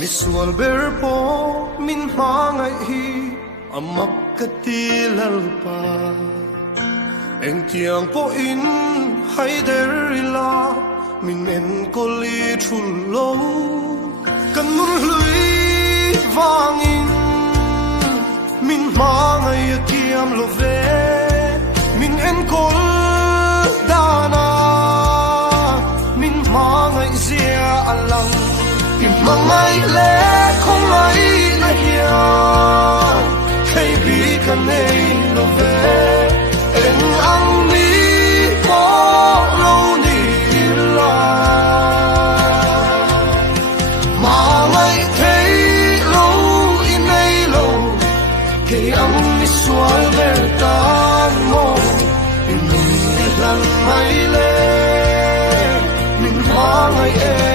mi sual ber po min mangai hi amak katilal pa eng tiang po in haiderila min en koli thul lo kan nun hlui wangin min mangai kiam lo ve min en kol dana min mangai zia alang mangai le không ai na hian hay bi kan nei lo ve en ang mi po lo ni la mangai thấy lo in nei lo ke ang mi sual ver tan mo in ni lan mai le min mangai